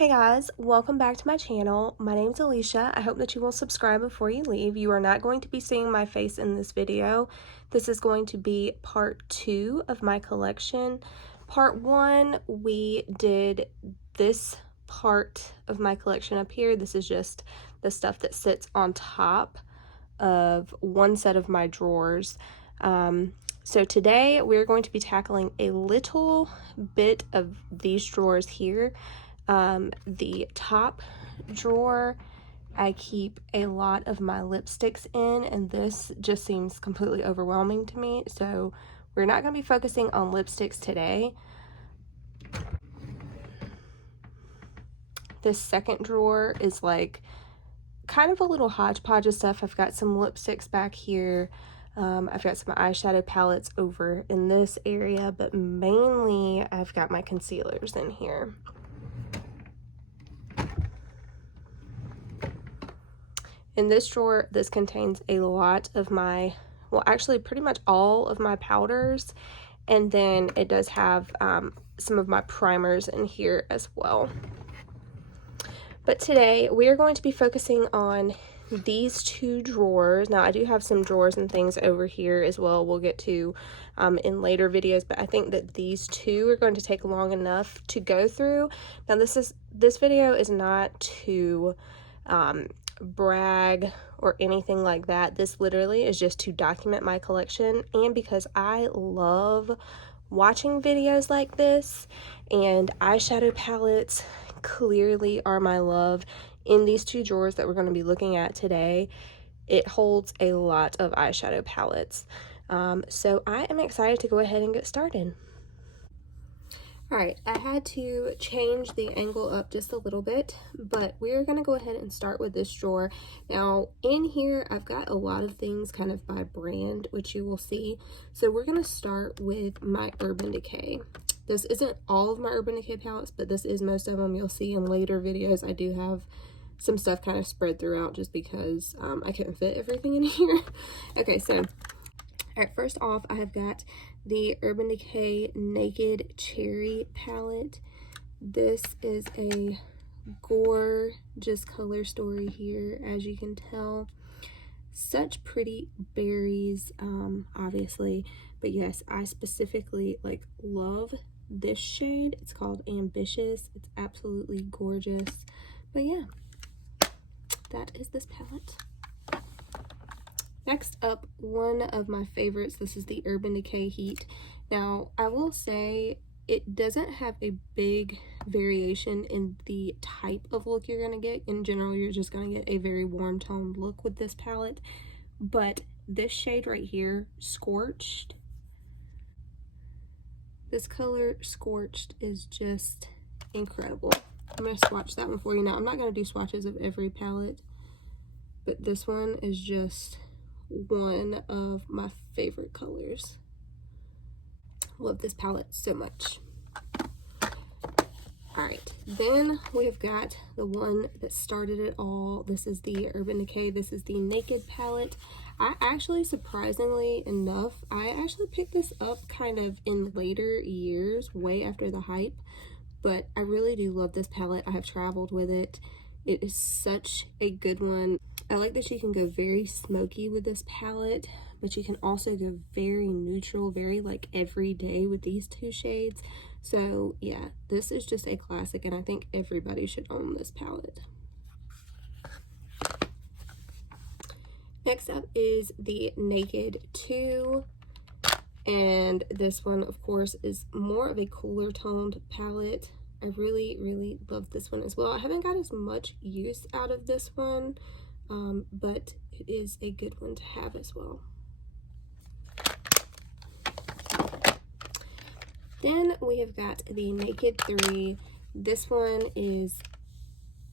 Hey guys, welcome back to my channel. My name is Alicia. I hope that you will subscribe before you leave. You are not going to be seeing my face in this video. This is going to be part 2 of my collection. Part 1, we did this part of my collection up here. This is just the stuff that sits on top of one set of my drawers. So today we're going to be tackling a little bit of these drawers here. The top drawer, I keep a lot of my lipsticks in, and this just seems completely overwhelming to me, so we're not going to be focusing on lipsticks today. This second drawer is like kind of a little hodgepodge of stuff. I've got some lipsticks back here. I've got some eyeshadow palettes over in this area, but mainly I've got my concealers in here. In this drawer, this contains a lot of my, well, actually pretty much all of my powders, and then it does have some of my primers in here as well. But today we are going to be focusing on these two drawers. Now I do have some drawers and things over here as well we'll get to in later videos, but I think that these two are going to take long enough to go through. Now this video is not to brag or anything like that. This literally is just to document my collection, and because I love watching videos like this, and eyeshadow palettes clearly are my love. In these two drawers that we're going to be looking at today, it holds a lot of eyeshadow palettes. So I am excited to go ahead and get started. Alright, I had to change the angle up just a little bit, but we're going to go ahead and start with this drawer. Now, in here, I've got a lot of things kind of by brand, which you will see. So we're going to start with my Urban Decay. This isn't all of my Urban Decay palettes, but this is most of them. You'll see in later videos, I do have some stuff kind of spread throughout just because I couldn't fit everything in here. Okay, so alright, first off, I have got the Urban Decay Naked Cherry palette. This is a gorgeous color story here, as you can tell. Such pretty berries, obviously, but yes, I specifically love this shade. It's called Ambitious. It's absolutely gorgeous. But yeah, that is this palette. Next up, one of my favorites. This is the Urban Decay Heat. Now, I will say it doesn't have a big variation in the type of look you're going to get. In general, you're just going to get a very warm toned look with this palette. But this shade right here, Scorched, this color, Scorched, is just incredible. I'm going to swatch that one for you. Now, I'm not going to do swatches of every palette, but this one is just one of my favorite colors. Love this palette so much. Alright, then we've got the one that started it all. This is the Urban Decay. This is the Naked palette. I actually, surprisingly enough, I actually picked this up kind of in later years, way after the hype, but I really do love this palette. I have traveled with it. It is such a good one. I like that you can go very smoky with this palette, but you can also go very neutral, very everyday with these two shades. So yeah, this is just a classic, and I think everybody should own this palette. Next up is the Naked 2, and this one, of course, is more of a cooler toned palette. I really, really love this one as well. I haven't got as much use out of this one, but it is a good one to have as well. Then we have got the Naked 3. This one is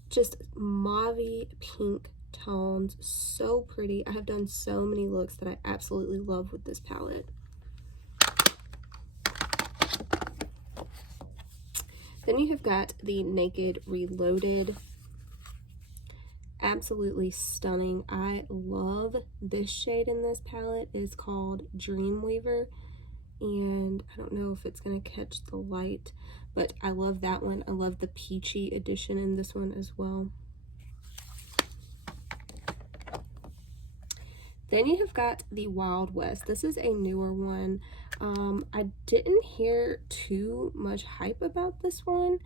just mauve pink tones, so pretty. I have done so many looks that I absolutely love with this palette. Then you have got the Naked Reloaded. Absolutely stunning. I love this shade in this palette. It's called Dreamweaver. and I don't know if it's gonna catch the light, but I love that one. I love the peachy edition in this one as well. Then you have got the Wild West. This is a newer one. I didn't hear too much hype about this one,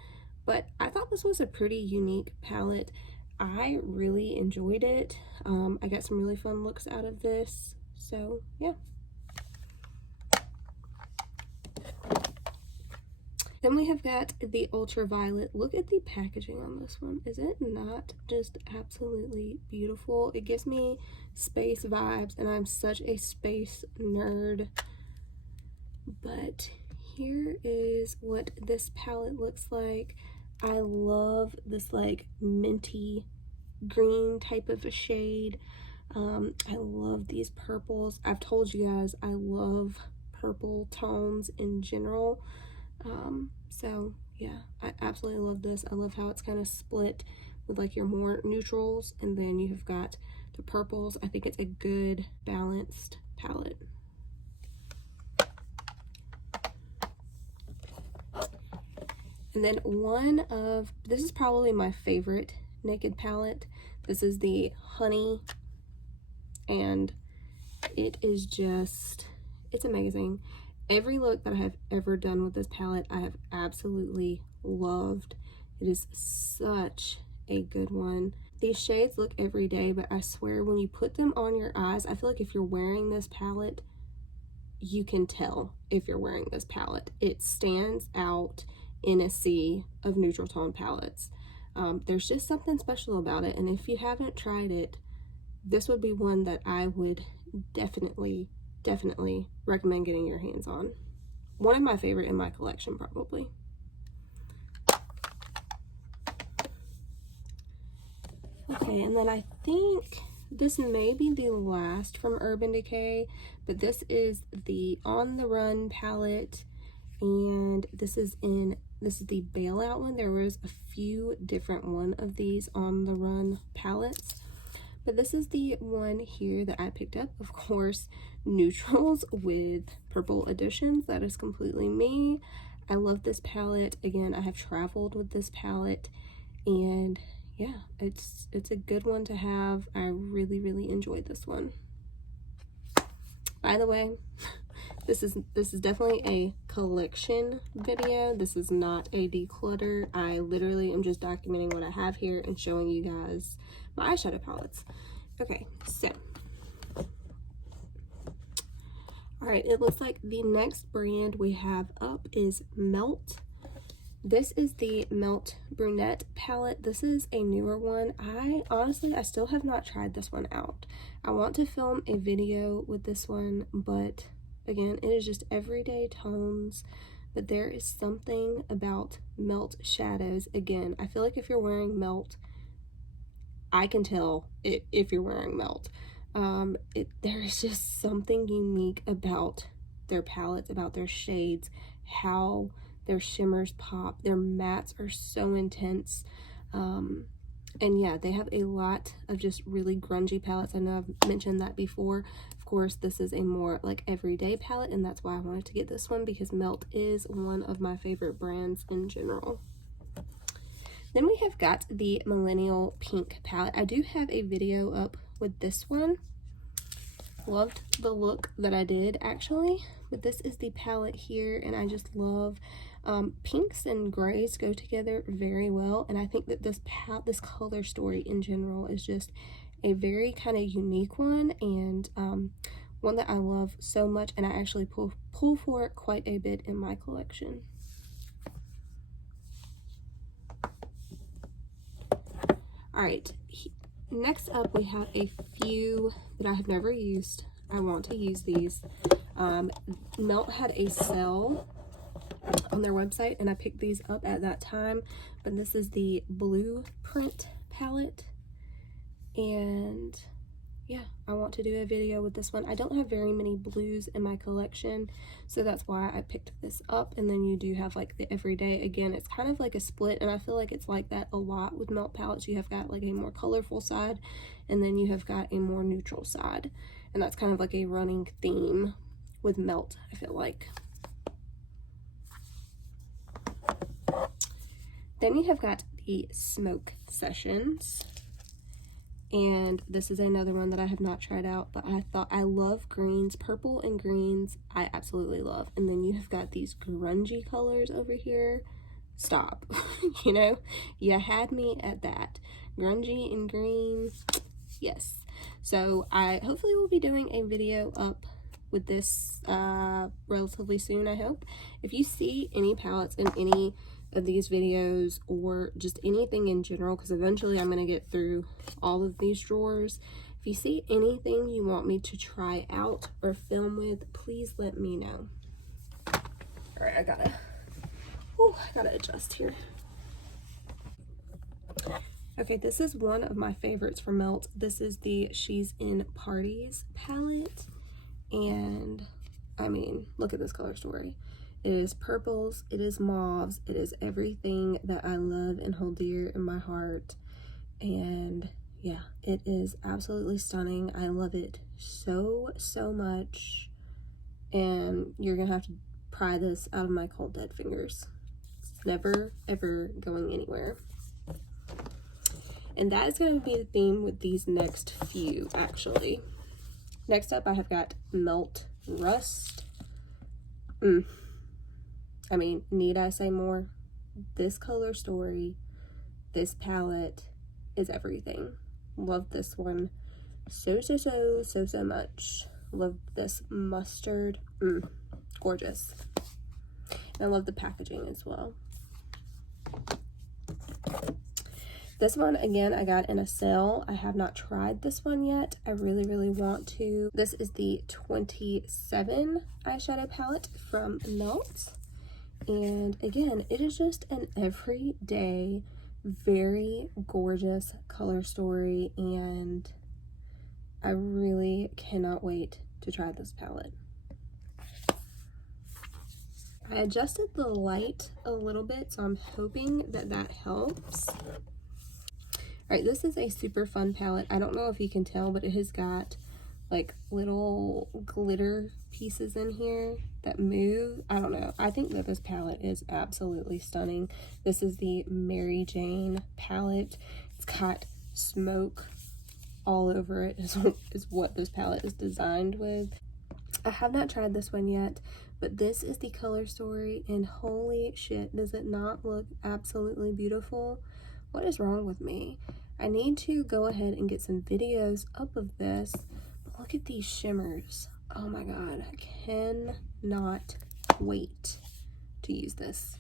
but I thought this was a pretty unique palette. I really enjoyed it. I got some really fun looks out of this, so yeah. Then we have got the Ultraviolet. Look at the packaging on this one. Is it not just absolutely beautiful? It gives me space vibes, and I'm such a space nerd. But here is what this palette looks like. I love this like minty green type of a shade. I love these purples. I've told you guys I love purple tones in general. So yeah, I absolutely love this. I love how it's kind of split with like your more neutrals, and then you have got the purples. I think it's a good balanced palette. And then this is probably my favorite Naked palette. This is the Honey, and it is just, it's amazing. Every look that I have ever done with this palette, I have absolutely loved. It is such a good one. These shades look everyday, but I swear when you put them on your eyes, I feel like if you're wearing this palette, you can tell if you're wearing this palette. It stands out in a sea of neutral tone palettes. There's just something special about it, and if you haven't tried it, this would be one that I would definitely recommend getting your hands on. One of my favorite in my collection, probably. Okay, and then I think this may be the last from Urban Decay, but this is the On the Run palette, and this is the Bailout one. There was a few different one of these On the Run palettes, but this is the one here that I picked up. Of course, neutrals with purple additions. That is completely me. I love this palette. Again, I have traveled with this palette, and yeah, it's a good one to have. I really enjoyed this one. By the way, this is definitely a collection video. This is not a declutter. I literally am just documenting what I have here and showing you guys my eyeshadow palettes. Okay, so all right, it looks like the next brand we have up is Melt. This is the Melt Brunette palette. This is a newer one. I still have not tried this one out. I want to film a video with this one, but again, it is just everyday tones. But there is something about Melt shadows. Again, I feel like if you're wearing Melt, I can tell if you're wearing Melt. There is just something unique about their palettes, about their shades, how their shimmers pop. Their mattes are so intense. And yeah, they have a lot of just really grungy palettes. I know I've mentioned that before. Of course, this is a more like everyday palette, and that's why I wanted to get this one, because Melt is one of my favorite brands in general. Then we have got the Millennial Pink palette. I do have a video up with this one. Loved the look that I did, actually. But this is the palette here, and I just love pinks and grays go together very well. And I think that this color story in general is just a very kind of unique one, and one that I love so much, and I actually pull for it quite a bit in my collection. All right, next up we have a few that I have never used. I want to use these. Melt had a sale on their website, and I picked these up at that time. But this is the Blueprint palette, and yeah, I want to do a video with this one. I don't have very many blues in my collection, so that's why I picked this up. And then you do have like the everyday. Again, it's kind of like a split, and I feel like it's like that a lot with Melt palettes. You have got like a more colorful side, and then you have got a more neutral side, and that's kind of like a running theme with Melt, I feel like. Then you have got the Smoke Sessions. And this is another one that I have not tried out, but I love greens. Purple and greens, I absolutely love. And then you have got these grungy colors over here. Stop. You know, you had me at that. Grungy and green, yes. So I hopefully will be doing a video up with this relatively soon, I hope. If you see any palettes in any of these videos or just anything in general, because eventually I'm going to get through all of these drawers, if you see anything you want me to try out or film with, please let me know. All right, I gotta adjust here. Okay, this is one of my favorites for Melt. This is the She's in Parties palette, and I mean, look at this color story. It is purples, it is mauves, it is everything that I love and hold dear in my heart. And yeah, it is absolutely stunning. I love it so much. And you're gonna have to pry this out of my cold dead fingers. It's never ever going anywhere. And that is going to be the theme with these next few, actually. Next up, I have got Melt Rust. I mean, need I say more? This color story, this palette is everything. Love this one so much. Love this mustard. Gorgeous. And I love the packaging as well. This one, again, I got in a sale. I have not tried this one yet. I really want to. This is the 27 eyeshadow palette from Melt. And again, it is just an everyday, very gorgeous color story. And I really cannot wait to try this palette. I adjusted the light a little bit, so I'm hoping that that helps. All right, this is a super fun palette. I don't know if you can tell, but it has got like little glitter pieces in here that move. I don't know. I think that this palette is absolutely stunning. This is the Mary Jane palette. It's got smoke all over it is what this palette is designed with. I have not tried this one yet, but this is the color story, and holy shit, does it not look absolutely beautiful? What is wrong with me? I need to go ahead and get some videos up of this. But look at these shimmers. Oh my god, I cannot wait to use this.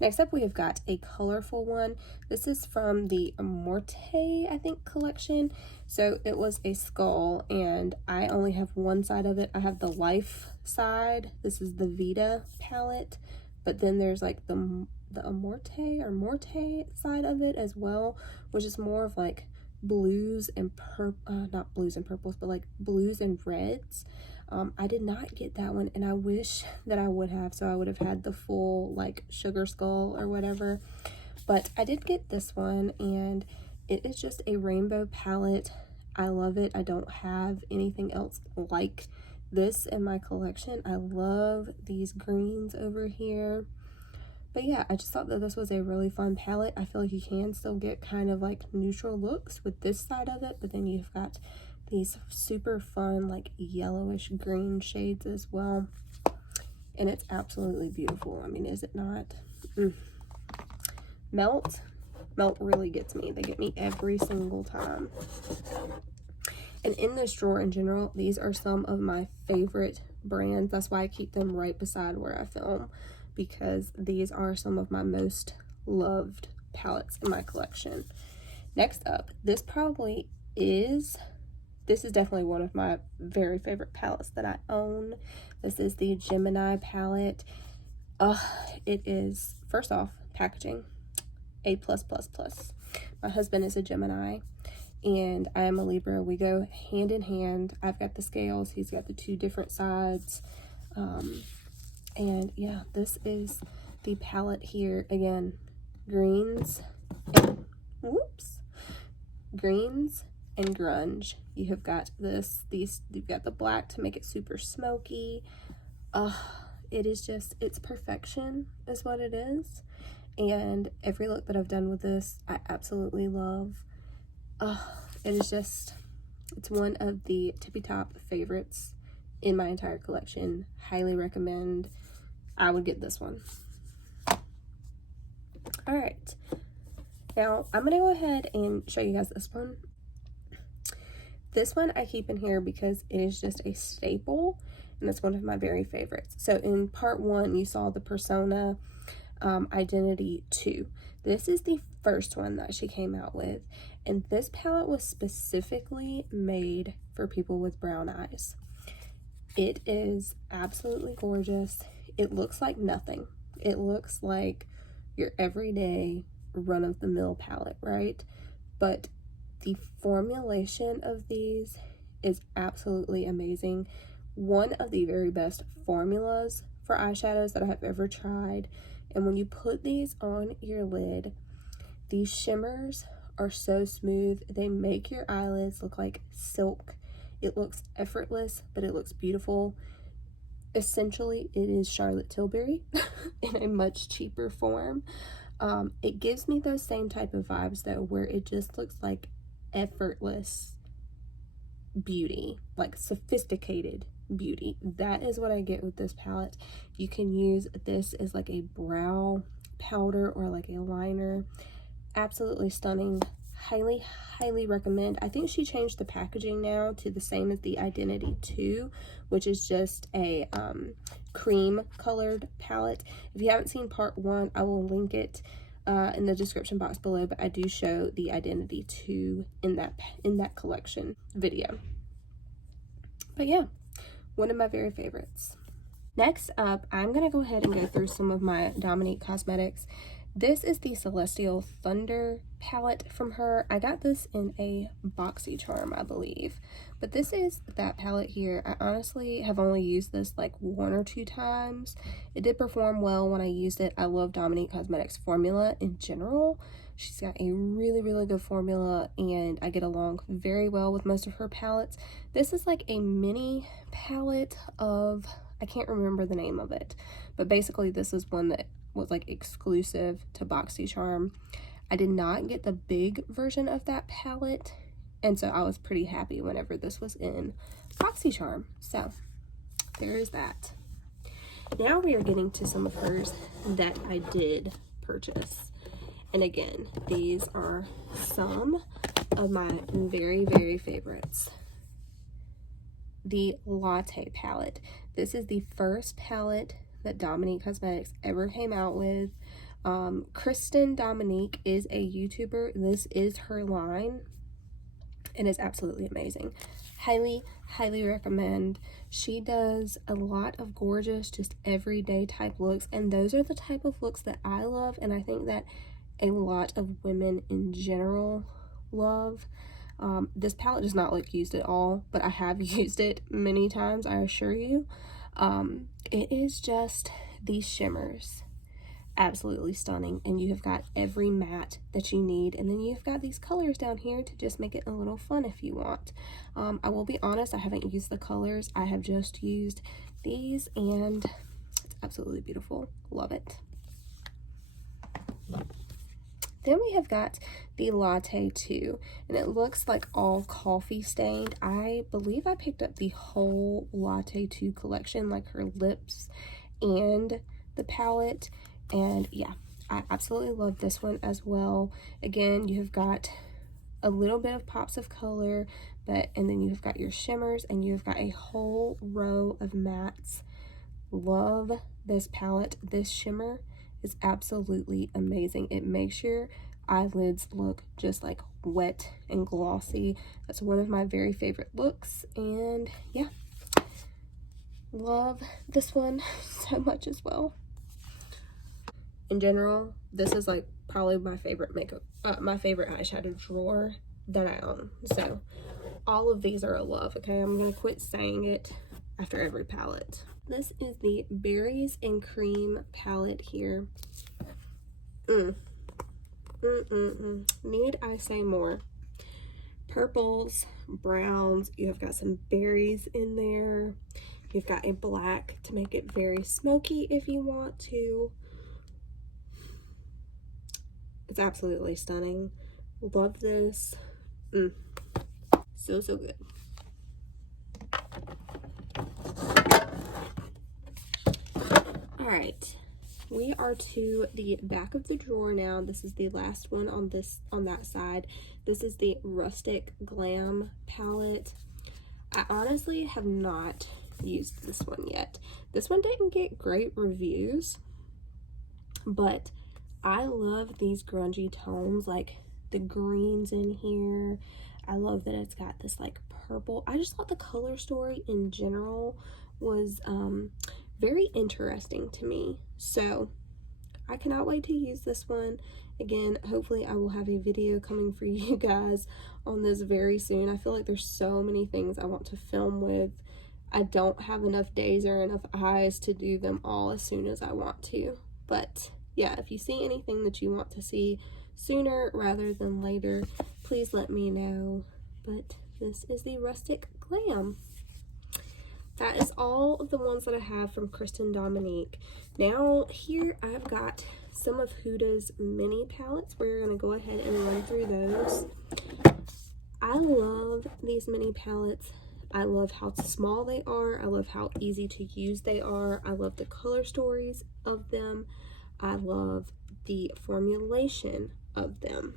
Next up, we have got a colorful one. This is from the Amorte, I think, collection. So it was a skull, and I only have one side of it. I have the Life side. This is the Vita palette, but then there's like the Amorte or Morte side of it as well, which is more of like blues and not blues and purples, but like blues and reds. I did not get that one, and I wish that I would have, so I would have had the full like sugar skull or whatever. But I did get this one, and it is just a rainbow palette. I love it. I don't have anything else like this in my collection. I love these greens over here. But yeah, I just thought that this was a really fun palette. I feel like you can still get kind of like neutral looks with this side of it, but then you've got these super fun like yellowish green shades as well, and it's absolutely beautiful. I mean, is it not? Melt really gets me. They get me every single time. And in this drawer in general, these are some of my favorite brands. That's why I keep them right beside where I film, because these are some of my most loved palettes in my collection. Next up, this is definitely one of my very favorite palettes that I own. This is the Gemini palette. It is, first off, packaging, A+++. My husband is a Gemini, and I am a Libra. We go hand in hand. I've got the scales, he's got the two different sides. And yeah, this is the palette here. Again, greens and grunge. You have got you've got the black to make it super smoky. It is just, it's perfection is what it is. And every look that I've done with this, I absolutely love. It is just, it's one of the tippy top favorites in my entire collection. Highly recommend. I would get this one. All right, now I'm gonna go ahead and show you guys this one. This one I keep in here because it is just a staple, and it's one of my very favorites. So in part 1, you saw the Persona Identity 2. This is the first one that she came out with, and this palette was specifically made for people with brown eyes. It is absolutely gorgeous. It looks like nothing. It looks like your everyday run-of-the-mill palette, right? But the formulation of these is absolutely amazing. One of the very best formulas for eyeshadows that I have ever tried. And when you put these on your lid, these shimmers are so smooth. They make your eyelids look like silk. It looks effortless, but it looks beautiful. Essentially, it is Charlotte Tilbury in a much cheaper form. It gives me those same type of vibes though, where it just looks like effortless beauty, like sophisticated beauty. That is what I get with this palette. You can use this as like a brow powder or like a liner. Absolutely stunning. Highly recommend. I think she changed the packaging now to the same as the Identity 2, which is just a cream colored palette. If you haven't seen part 1, I will link it in the description box below, but I do show the Identity 2 in that collection video. But yeah, one of my very favorites. Next up, I'm gonna go ahead and go through some of my Dominique Cosmetics. This is the Celestial Thunder palette from her. I got this in a BoxyCharm, I believe. But this is that palette here. I honestly have only used this like 1 or 2 times. It did perform well when I used it. I love Dominique Cosmetics formula in general. She's got a really good formula, and I get along very well with most of her palettes. This is like a mini palette of, I can't remember the name of it, but basically this is one that was like exclusive to BoxyCharm. I did not get the big version of that palette, and so I was pretty happy whenever this was in BoxyCharm. So there is that. Now we are getting to some of hers that I did purchase. And again, these are some of my very favorites. The Latte Palette. This is the first palette that Dominique Cosmetics ever came out with. Kristen Dominique is a YouTuber. This is her line, and it's absolutely amazing. Highly recommend. She does a lot of gorgeous, just everyday type looks, and those are the type of looks that I love, and I think that a lot of women in general love. This palette does not look used at all, but I have used it many times, I assure you. It is just these shimmers, absolutely stunning, and you have got every matte that you need, and then you've got these colors down here to just make it a little fun if you want. I will be honest, I haven't used the colors. I have just used these, and it's absolutely beautiful. Love it. Then we have got the Latte 2, and it looks like all coffee stained. I believe I picked up the whole Latte 2 collection, like her lips and the palette, and yeah, I absolutely love this one as well. Again, you have got a little bit of pops of color, and then you've got your shimmers, and you've got a whole row of mattes. Love this palette. This shimmer is absolutely amazing. It makes your eyelids look just like wet and glossy. That's one of my very favorite looks, and yeah, love this one so much as well. In general, this is like probably my favorite makeup, my favorite eyeshadow drawer that I own. So all of these are a love. Okay, I'm gonna quit saying it after every palette. This is the Berries and Cream palette here. Need I say more? purples, browns, you have got some berries in there. You've got a black to make it very smoky if you want to. It's absolutely stunning. Love this. So good. All right, we are to the back of the drawer now. This is the last one on that side. This is the Rustic Glam palette. I honestly have not used this one yet. This one didn't get great reviews, but I love these grungy tones, like the greens in here. I love that it's got this like purple. I just thought the color story in general was very interesting to me. So I cannot wait to use this one. Again, hopefully I will have a video coming for you guys on this very soon. I feel like there's so many things I want to film with. I don't have enough days or enough eyes to do them all as soon as I want to. But yeah, if you see anything that you want to see sooner rather than later, please let me know. But this is the Rustic Glam. That is all of the ones that I have from Kristen Dominique. Now here I've got some of Huda's mini palettes. We're going to go ahead and run through those. I love these mini palettes. I love how small they are. I love how easy to use they are. I love the color stories of them. I love the formulation of them.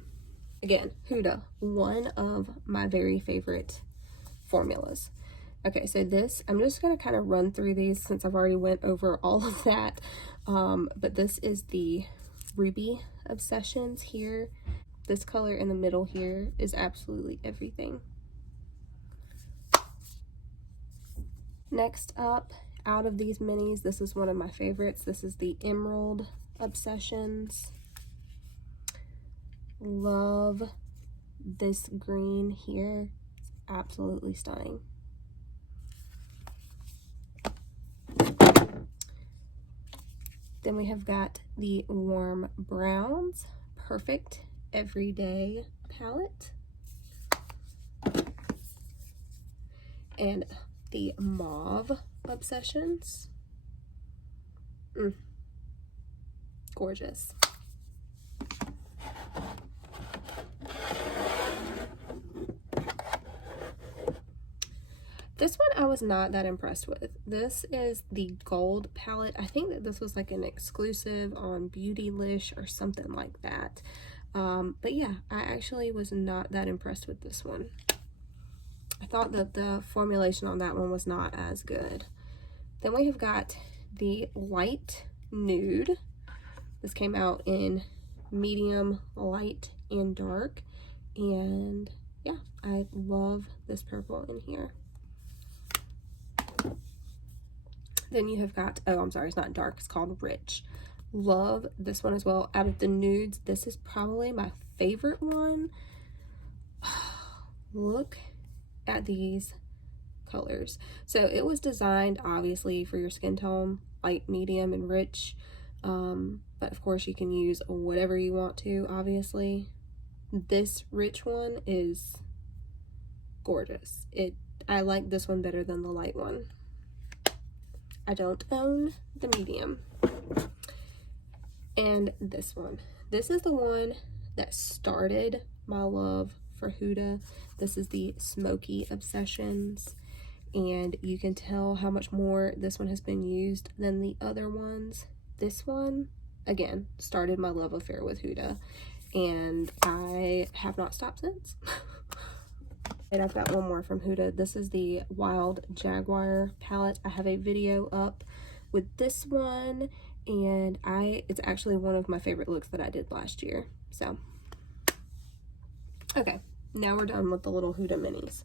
Again, Huda, one of my very favorite formulas. Okay, so this, I'm just going to kind of run through these since I've already went over all of that. But this is the Ruby Obsessions here. This color in the middle here is absolutely everything. Next up, out of these minis, this is one of my favorites. This is the Emerald Obsessions. Love this green here. It's absolutely stunning. Then we have got the Warm Browns Perfect Everyday palette. And the Mauve Obsessions. Gorgeous. This one I was not that impressed with. This is the Gold palette. I think that this was like an exclusive on Beautylish or something like that. But yeah, I actually was not that impressed with this one. I thought that the formulation on that one was not as good. Then we have got the Light Nude. This came out in medium, light, and dark. And yeah, I love this purple in here. Then you have got, oh, I'm sorry, it's not dark, it's called Rich. Love this one as well. Out of the nudes, this is probably my favorite one. Look at these colors. So it was designed obviously for your skin tone, light, medium, and rich. But of course you can use whatever you want to, obviously. This rich one is gorgeous. I like this one better than the light one. I don't own the medium. And this one. This is the one that started my love for Huda. This is the Smoky Obsessions. And you can tell how much more this one has been used than the other ones. This one, again, started my love affair with Huda. And I have not stopped since. And I've got one more from Huda. This is the Wild Jaguar palette. I have a video up with this one, and it's actually one of my favorite looks that I did last year. So, okay, now we're done with the little Huda minis.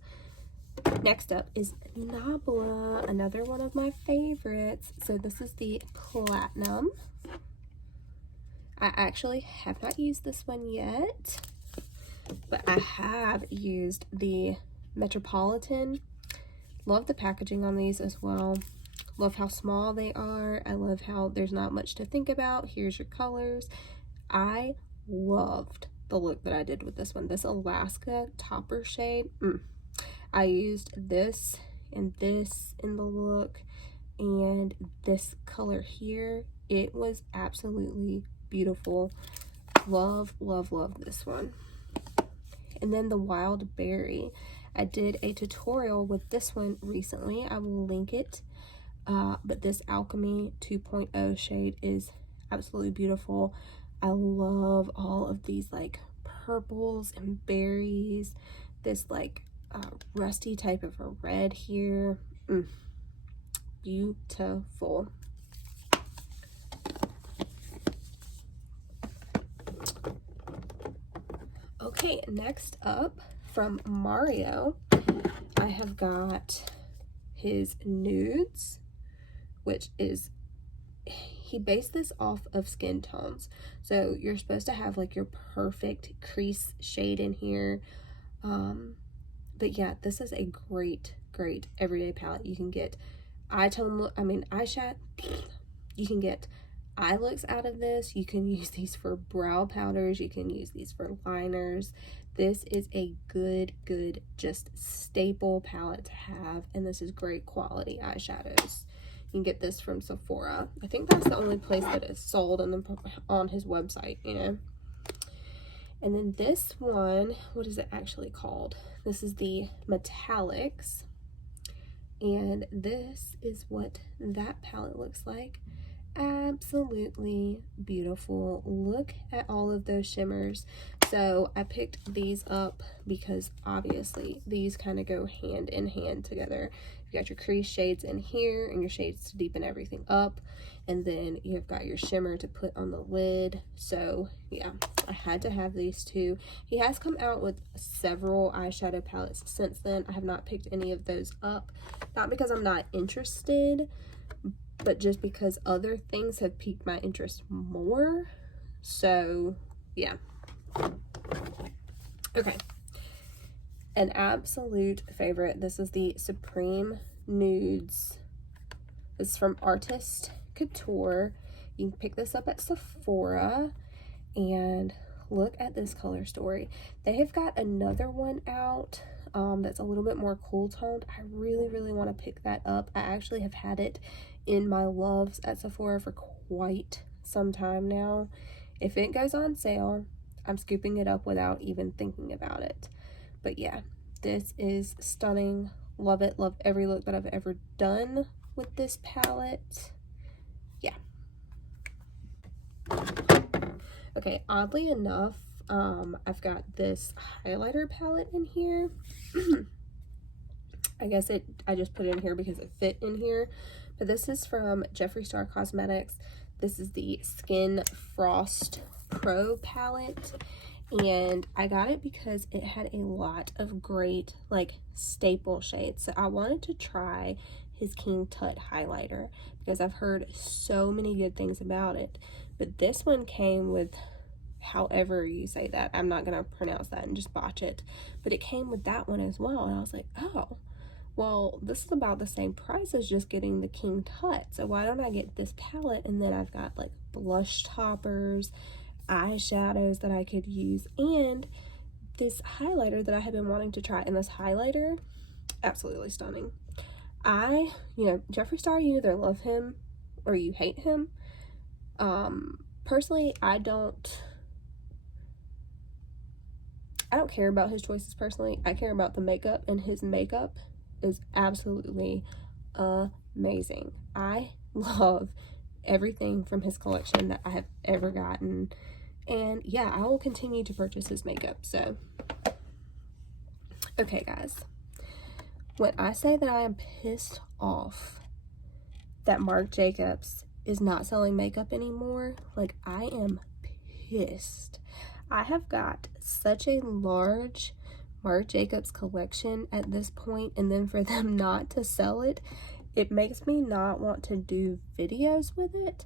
Next up is Nabla, another one of my favorites. So this is the Platinum. I actually have not used this one yet, but I have used the Metropolitan. Love the packaging on these as well. Love how small they are. I love how there's not much to think about. Here's your colors. I loved the look that I did with this one. This Alaska Topper shade. I used this and this in the look, and this color here. It was absolutely beautiful. Love, love, love this one. And then the Wild Berry. I did a tutorial with this one recently. I will link it. But this Alchemy 2.0 shade is absolutely beautiful. I love all of these like purples and berries. This like rusty type of a red here. Beautiful. Okay, next up from Mario, I have got his Nudes, which is, he based this off of skin tones. So you're supposed to have like your perfect crease shade in here. But yeah, this is a great, great everyday palette. You can get eyeshadow, you can get eye looks out of this. You can use these for brow powders. You can use these for liners. This is a good, just staple palette to have. And this is great quality eyeshadows. You can get this from Sephora. I think that's the only place that is sold on his website, you know. And then this one, what is it actually called? This is the Metallics. And this is what that palette looks like. Absolutely beautiful. Look at all of those shimmers. So I picked these up because obviously these kind of go hand in hand together. You got your crease shades in here and your shades to deepen everything up, and then you've got your shimmer to put on the lid. So yeah, I had to have these two. He has come out with several eyeshadow palettes since then. I have not picked any of those up, not because I'm not interested, but just because other things have piqued my interest more. So yeah. Okay, an absolute favorite. This is the Supreme Nudes. This is from Artist Couture. You can pick this up at Sephora, and look at this color story. They have got another one out that's a little bit more cool toned. I really want to pick that up. I actually have had it in my loves at Sephora for quite some time now. If it goes on sale, I'm scooping it up without even thinking about it. But yeah, this is stunning. Love it. Love every look that I've ever done with this palette. Yeah. Okay, oddly enough, I've got this highlighter palette in here. I guess I just put it in here because it fit in here. But this is from Jeffree Star Cosmetics. This is the Skin Frost Pro palette, and I got it because it had a lot of great like staple shades. So I wanted to try his King Tut highlighter because I've heard so many good things about it. But this one came with, however you say that, I'm not gonna pronounce that and just botch it, but it came with that one as well. And I was like, oh, well, this is about the same price as just getting the King Tut, so why don't I get this palette? And then I've got like blush toppers, eyeshadows that I could use, and this highlighter that I have been wanting to try. And this highlighter, absolutely stunning. You know, Jeffree Star, you either love him or you hate him. Personally, I don't care about his choices personally. I care about the makeup, and his makeup is absolutely amazing. I love everything from his collection that I have ever gotten, and yeah, I will continue to purchase his makeup. So okay guys, when I say that I am pissed off that Marc Jacobs is not selling makeup anymore, like, I am pissed. I have got such a large Marc Jacobs collection at this point, and then for them not to sell it, it makes me not want to do videos with it,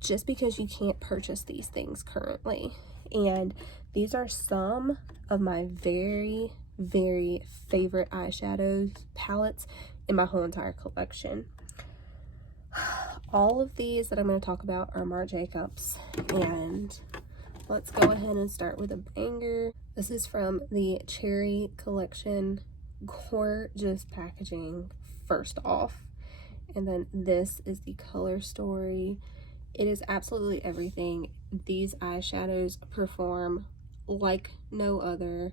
just because you can't purchase these things currently. And these are some of my very favorite eyeshadow palettes in my whole entire collection. All of these that I'm going to talk about are Marc Jacobs, and let's go ahead and start with a banger. This is from the Cherry collection. Gorgeous packaging, first off. And then this is the color story. It is absolutely everything. These eyeshadows perform like no other.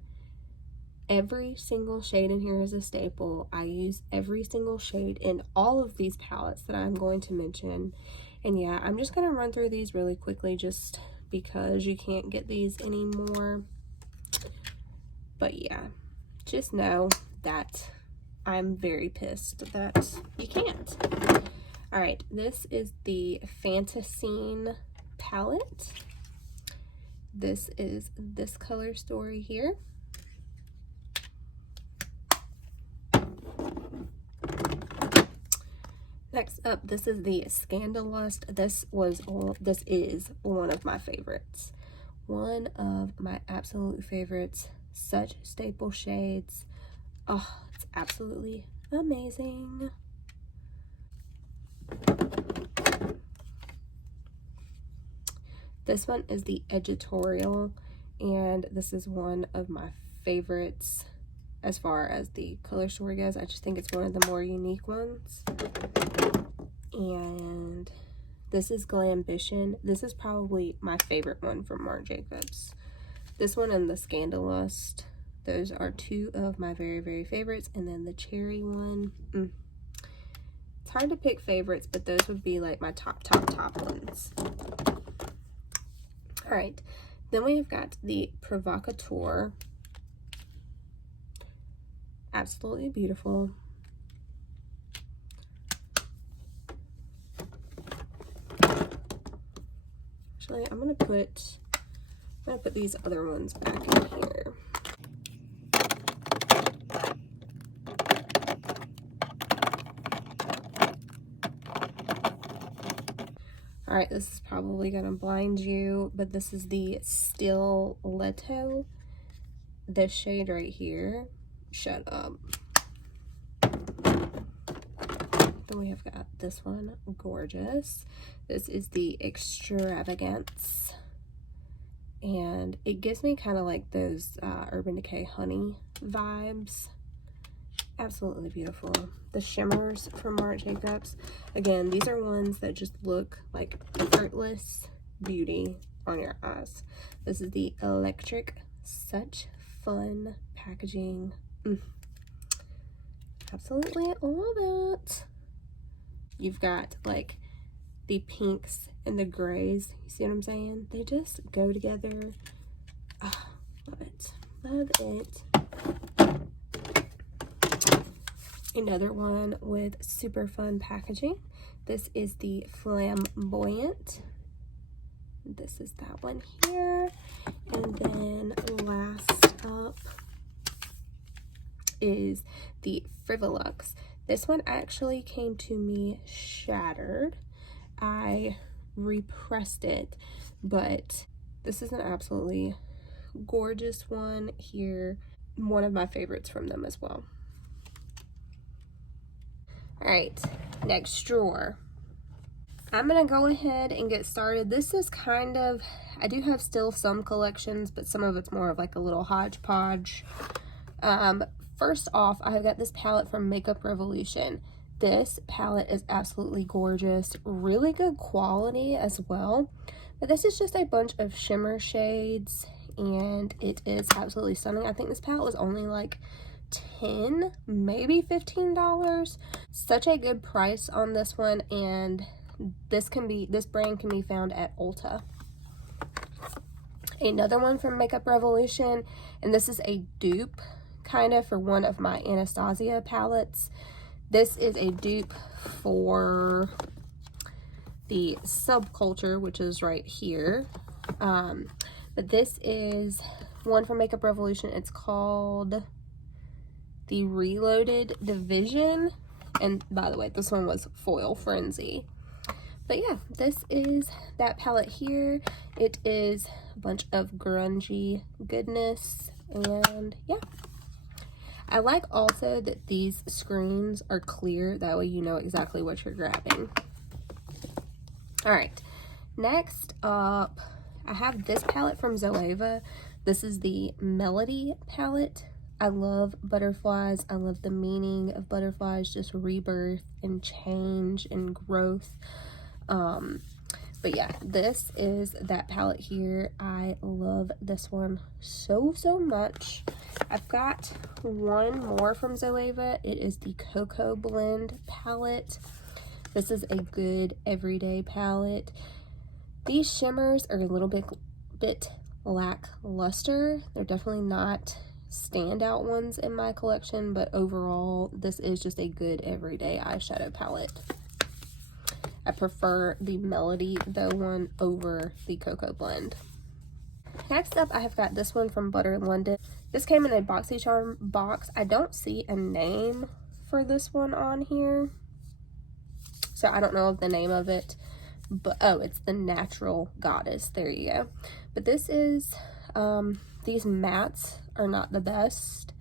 Every single shade in here is a staple. I use every single shade in all of these palettes that I'm going to mention. And yeah, I'm just going to run through these really quickly just because you can't get these anymore. But yeah, just know that I'm very pissed that you can't. All right, this is the Fantasine palette. This is this color story here. Next up, this is the Scandalous. This is one of my favorites. One of my absolute favorites. Such staple shades. Oh, it's absolutely amazing. This one is the Editorial, and this is one of my favorites as far as the color story goes. I just think it's one of the more unique ones. And this is Glambition. This is probably my favorite one from Marc Jacobs. This one and the Scandalous, those are two of my very, very favorites. And then the Cherry one, it's hard to pick favorites, but those would be like my top ones. All right, then we have got the Provocateur. Absolutely beautiful. Actually, I'm gonna put these other ones back in here. All right, this is probably gonna blind you, but this is the Stiletto. This shade right here. Shut up. Then we have got this one, gorgeous. This is the Extravagance. And it gives me kind of like those Urban Decay Honey vibes. Absolutely beautiful. The shimmers from Marc Jacobs. Again, these are ones that just look like effortless beauty on your eyes. This is the Electric. Such fun packaging. Absolutely love it. You've got like the pinks and the grays. You see what I'm saying? They just go together. Oh, love it. Love it. Another one with super fun packaging. This is the Flamboyant. This is that one here. And then last up is the Frivolux. This one actually came to me shattered. I repressed it, but this is an absolutely gorgeous one here. One of my favorites from them as well. All right, next drawer. I'm gonna go ahead and get started. This is kind of, I do have still some collections, but some of it's more of like a little hodgepodge. First off, I've got this palette from Makeup Revolution. This palette is absolutely gorgeous, really good quality as well. But this is just a bunch of shimmer shades, and it is absolutely stunning. I think this palette was only like $10, maybe $15. Such a good price on this one, and this brand can be found at Ulta. Another one from Makeup Revolution, and this is a dupe kind of for one of my Anastasia palettes. This is a dupe for the Subculture, which is right here. But this is one from Makeup Revolution. It's called the Reloaded Division. And by the way, this one was Foil Frenzy. But yeah, this is that palette here. It is a bunch of grungy goodness. And yeah. I like also that these screens are clear. That way you know exactly what you're grabbing. All right. Next up, I have this palette from Zoeva. This is the Melody palette. I love butterflies. I love the meaning of butterflies, just rebirth and change and growth. But yeah, this is that palette here. I love this one so much. I've got one more from Zoeva. It is the Cocoa Blend palette. This is a good everyday palette. These shimmers are a little bit lackluster. They're definitely not standout ones in my collection, but overall, this is just a good everyday eyeshadow palette. I prefer the Melody though one over the Cocoa Blend. Next up, I have got this one from Butter London. This came in a BoxyCharm box. I don't see a name for this one on here, so I don't know the name of it, but oh, it's the Natural Goddess. There you go. But this is, these mattes are not the best,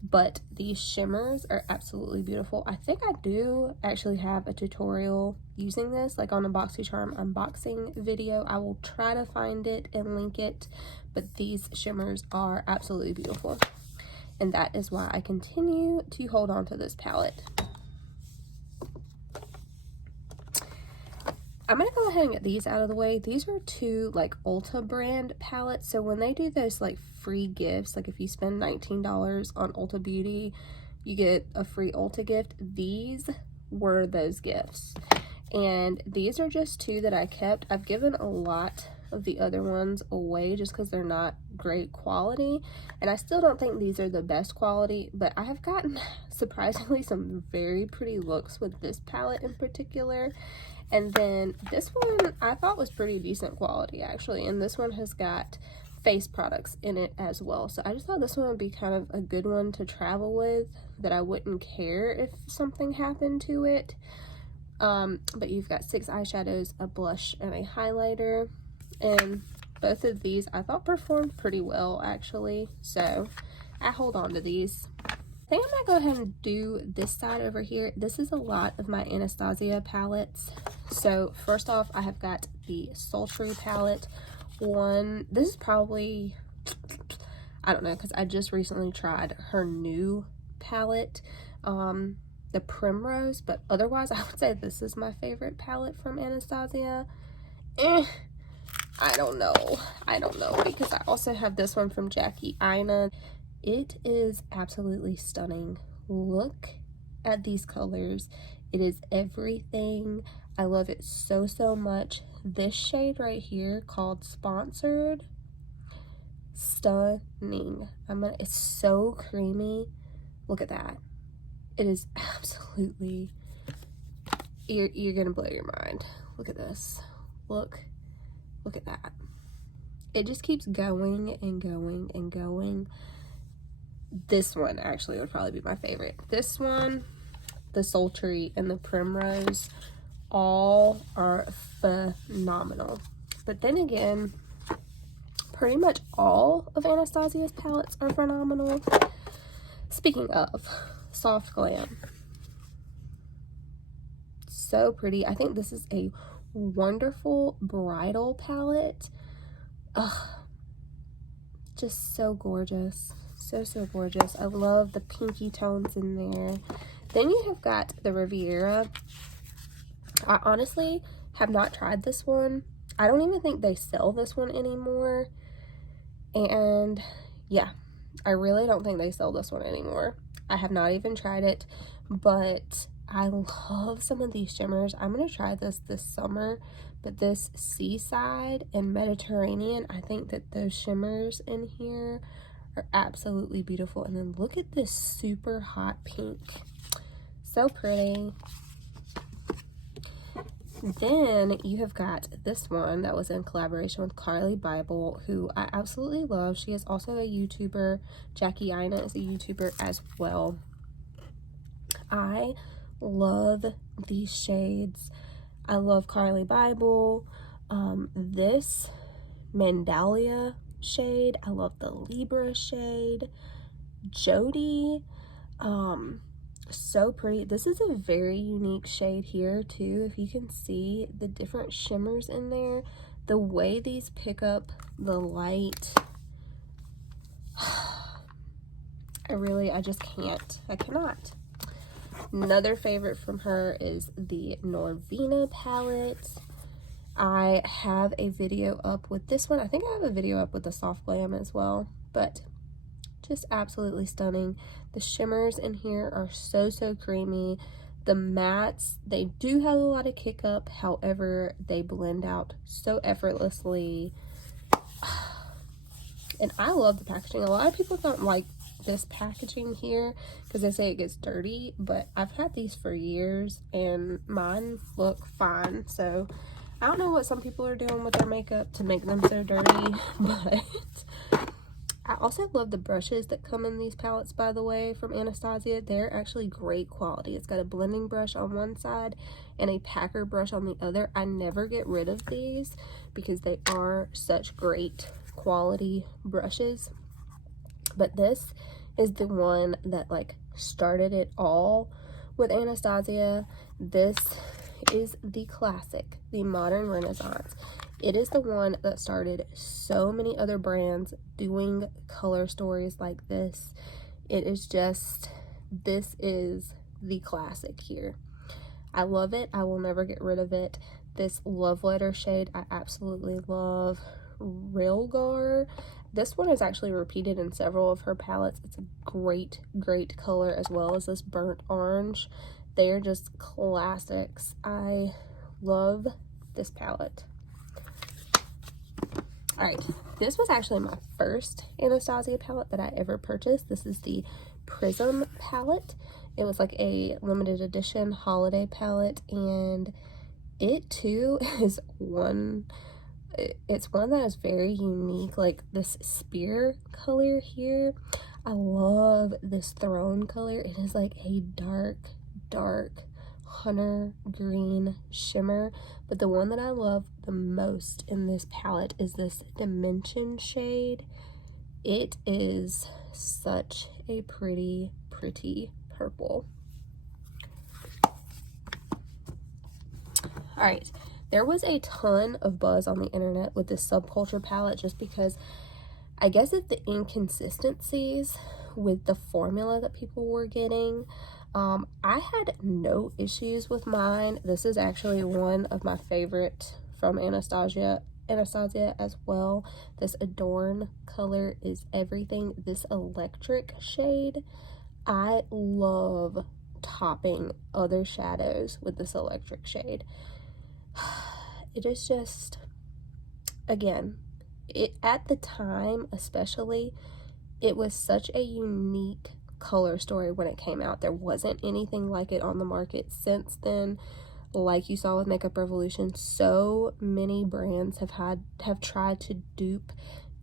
but these shimmers are absolutely beautiful. I think I do actually have a tutorial using this, like on a BoxyCharm unboxing video. I will try to find it and link it, but these shimmers are absolutely beautiful. And that is why I continue to hold on to this palette. I'm gonna go ahead and get these out of the way. These are two like Ulta brand palettes. So when they do those like free gifts, like if you spend $19 on Ulta Beauty, you get a free Ulta gift. These were those gifts. And these are just two that I kept. I've given a lot of the other ones away just because they're not great quality. And I still don't think these are the best quality, but I have gotten surprisingly some very pretty looks with this palette in particular. And then this one I thought was pretty decent quality actually, and this one has got face products in it as well. So I just thought this one would be kind of a good one to travel with, that I wouldn't care if something happened to it. But you've got 6 eyeshadows, a blush, and a highlighter, and both of these I thought performed pretty well actually, so I hold on to these. I think I'm gonna go ahead and do this side over here. This is a lot of my Anastasia palettes. So first off, I have got the Sultry Palette one. This is probably, I don't know, because I just recently tried her new palette, the Primrose, but otherwise I would say this is my favorite palette from Anastasia. I don't know, because I also have this one from Jackie Aina. It is absolutely stunning. Look at these colors. It is everything. I love it so much. This shade right here called Sponsored, stunning. It's so creamy. Look at that. It is absolutely, you're gonna blow your mind. Look at this. Look at that. It just keeps going and going and going. This one actually would probably be my favorite. This one, the Sultry, and the Primrose all are phenomenal. But then again, pretty much all of Anastasia's palettes are phenomenal. Speaking of, Soft Glam. So pretty. I think this is a wonderful bridal palette. Ugh, just so gorgeous. So gorgeous. I love the pinky tones in there. Then you have got the Riviera. I honestly have not tried this one. I don't even think they sell this one anymore. And yeah, I really don't think they sell this one anymore. I have not even tried it, but I love some of these shimmers. I'm going to try this summer, but this Seaside and Mediterranean, I think that those shimmers in here are absolutely beautiful. And then look at this super hot pink. So pretty. Then you have got this one that was in collaboration with Carly Bible, who I absolutely love. She is also a YouTuber. Jackie Aina is a YouTuber as well. I love these shades. I love Carly Bible. This Mandalia shade. I love the Libra shade. Jody. So pretty. This is a very unique shade here too. If you can see the different shimmers in there, The way these pick up the light, I just can't. I cannot. Another favorite from her is the Norvina palette. I have a video up with this one. I think I have a video up with the Soft Glam as well, but just absolutely stunning. The shimmers in here are so creamy. The mattes, they do have a lot of kick up, however, they blend out so effortlessly. And I love the packaging. A lot of people don't like this packaging here because they say it gets dirty, but I've had these for years and mine look fine. So I don't know what some people are doing with their makeup to make them so dirty, but I also love the brushes that come in these palettes, by the way, from Anastasia. They're actually great quality. It's got a blending brush on one side and a packer brush on the other. I never get rid of these because they are such great quality brushes. But this is the one that like started it all with Anastasia. This is the classic, the modern renaissance. It is the one that started so many other brands doing color stories like this. It is just, this is the classic here. I love it. I will never get rid of it. This Love Letter shade I absolutely love. Railgar. This one is actually repeated in several of her palettes. It's a great color, as well as this Burnt Orange. They are just classics. I love this palette. All right, this was actually my first Anastasia palette that I ever purchased. This is the Prism palette. It was like a limited edition holiday palette, and it too is it's one that is very unique. Like this spear color here, I love this throne color. It is like a dark hunter green shimmer, but the one that I love the most in this palette is this Dimension shade. It is such a pretty purple. All right, there was a ton of buzz on the internet with this Subculture palette just because I guess it's the inconsistencies with the formula that people were getting. I had no issues with mine. This is actually one of my favorite from Anastasia as well. This Adorn color is everything. This electric shade, I love topping other shadows with this electric shade. It is just, again, at the time especially, it was such a unique color story when it came out. There wasn't anything like it on the market since then. Like you saw with Makeup Revolution, so many brands have tried to dupe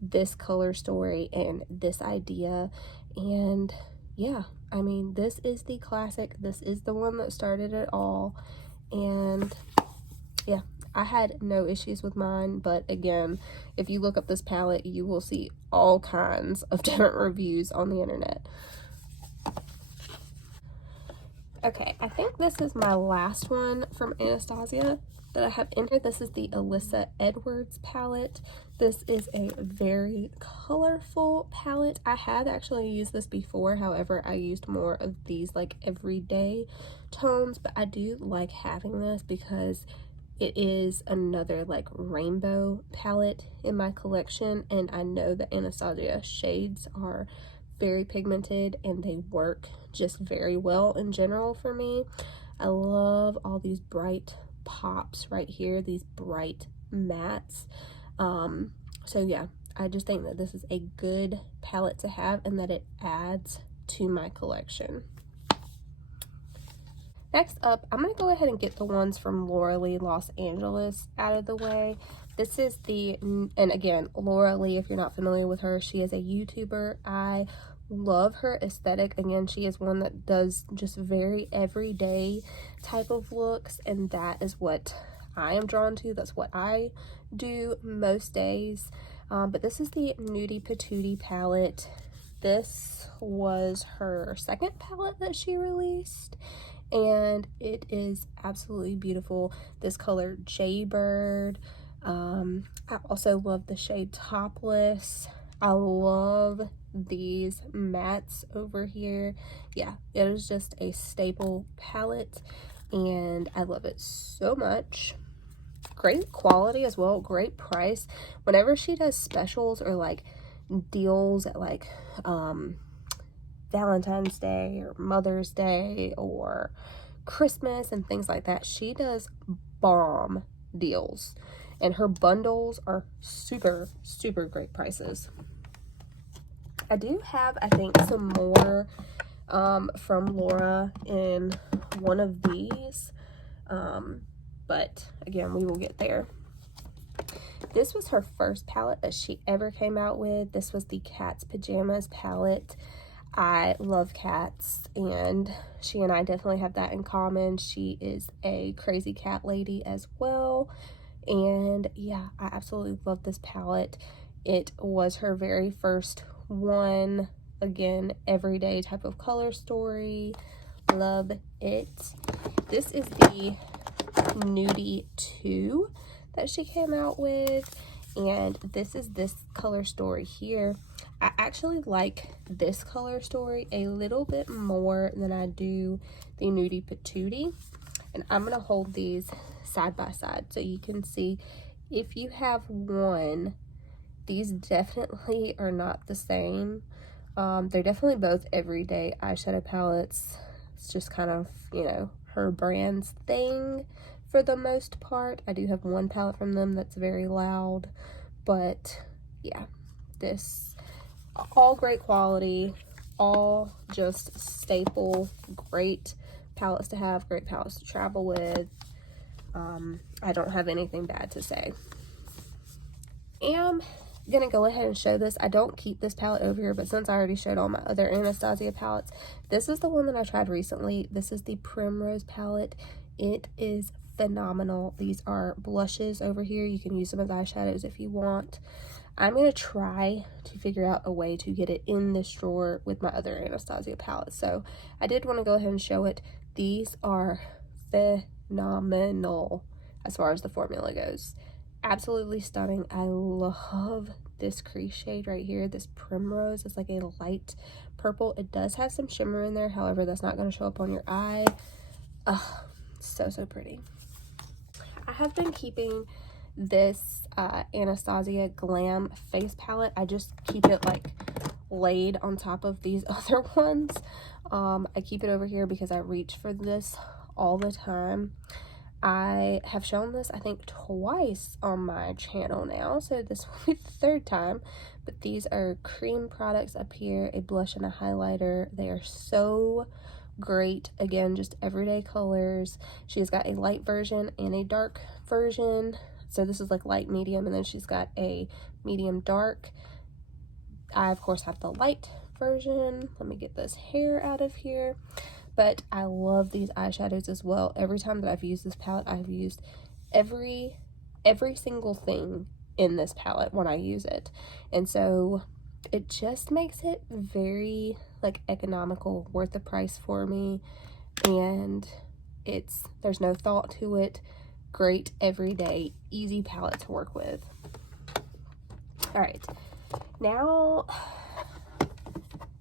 this color story and this idea. And yeah, I mean, this is the classic. This is the one that started it all. And yeah, I had no issues with mine, but again, if you look up this palette, you will see all kinds of different reviews on the internet. Okay, I think this is my last one from Anastasia that I have in here. This is the Alyssa Edwards palette. This is a very colorful palette. I have actually used this before, however, I used more of these like everyday tones, but I do like having this because it is another like rainbow palette in my collection, and I know that Anastasia shades are very pigmented and they work just very well in general for me. I love all these bright pops right here, these bright mattes. So yeah, I just think that this is a good palette to have and that it adds to my collection. Next up, I'm going to go ahead and get the ones from Laura Lee Los Angeles out of the way. This is the, and again, Laura Lee, if you're not familiar with her, she is a YouTuber. I love her aesthetic. Again, she is one that does just very everyday type of looks, and that is what I am drawn to. That's what I do most days. But this is the Nudie Patootie palette. This was her second palette that she released, and it is absolutely beautiful. This color Jaybird, I also love the shade Topless. I love these mattes over here. Yeah, it is just a staple palette and I love it so much. Great quality as well, great price. Whenever she does specials or like deals at like Valentine's Day or Mother's Day or Christmas and things like that, she does bomb deals and her bundles are super great prices. I do have, I think, some more from Laura in one of these, but again, we will get there. This was her first palette that she ever came out with. This was the Cat's Pajamas palette. I love cats, and she and I definitely have that in common. She is a crazy cat lady as well, and yeah, I absolutely love this palette. It was her very first one. Again, everyday type of color story. Love it. This is the Nudie 2 that she came out with, and this is this color story here. I actually like this color story a little bit more than I do the Nudie Patootie, and I'm gonna hold these side by side so you can see. If you have one, these definitely are not the same. They're definitely both everyday eyeshadow palettes. It's just kind of, you know, her brand's thing for the most part. I do have one palette from them that's very loud, but yeah, this, all great quality, all just staple, great palettes to have, great palettes to travel with. I don't have anything bad to say. I'm gonna go ahead and show this. I don't keep this palette over here, but since I already showed all my other Anastasia palettes, this is the one that I tried recently. This is the Primrose palette. It is phenomenal. These are blushes over here. You can use them as eyeshadows if you want. I'm gonna try to figure out a way to get it in this drawer with my other Anastasia palettes, so I did want to go ahead and show it. These are phenomenal as far as the formula goes. Absolutely stunning. I love this crease shade right here. This Primrose is like a light purple. It does have some shimmer in there, however that's not going to show up on your eye. So pretty. I have been keeping this Anastasia Glam face palette. I just keep it like laid on top of these other ones. I keep it over here because I reach for this all the time. I have shown this, I think, twice on my channel now, so this will be the third time. But these are cream products up here, a blush and a highlighter. They are so great. Again, just everyday colors. She's got a light version and a dark version. So this is like light medium, and then she's got a medium dark. I, of course, have the light version. Let me get this hair out of here. But I love these eyeshadows as well. Every time that I've used this palette, I've used every single thing in this palette when I use it. And so it just makes it very like economical, worth the price for me. And there's no thought to it. Great everyday, easy palette to work with. All right, now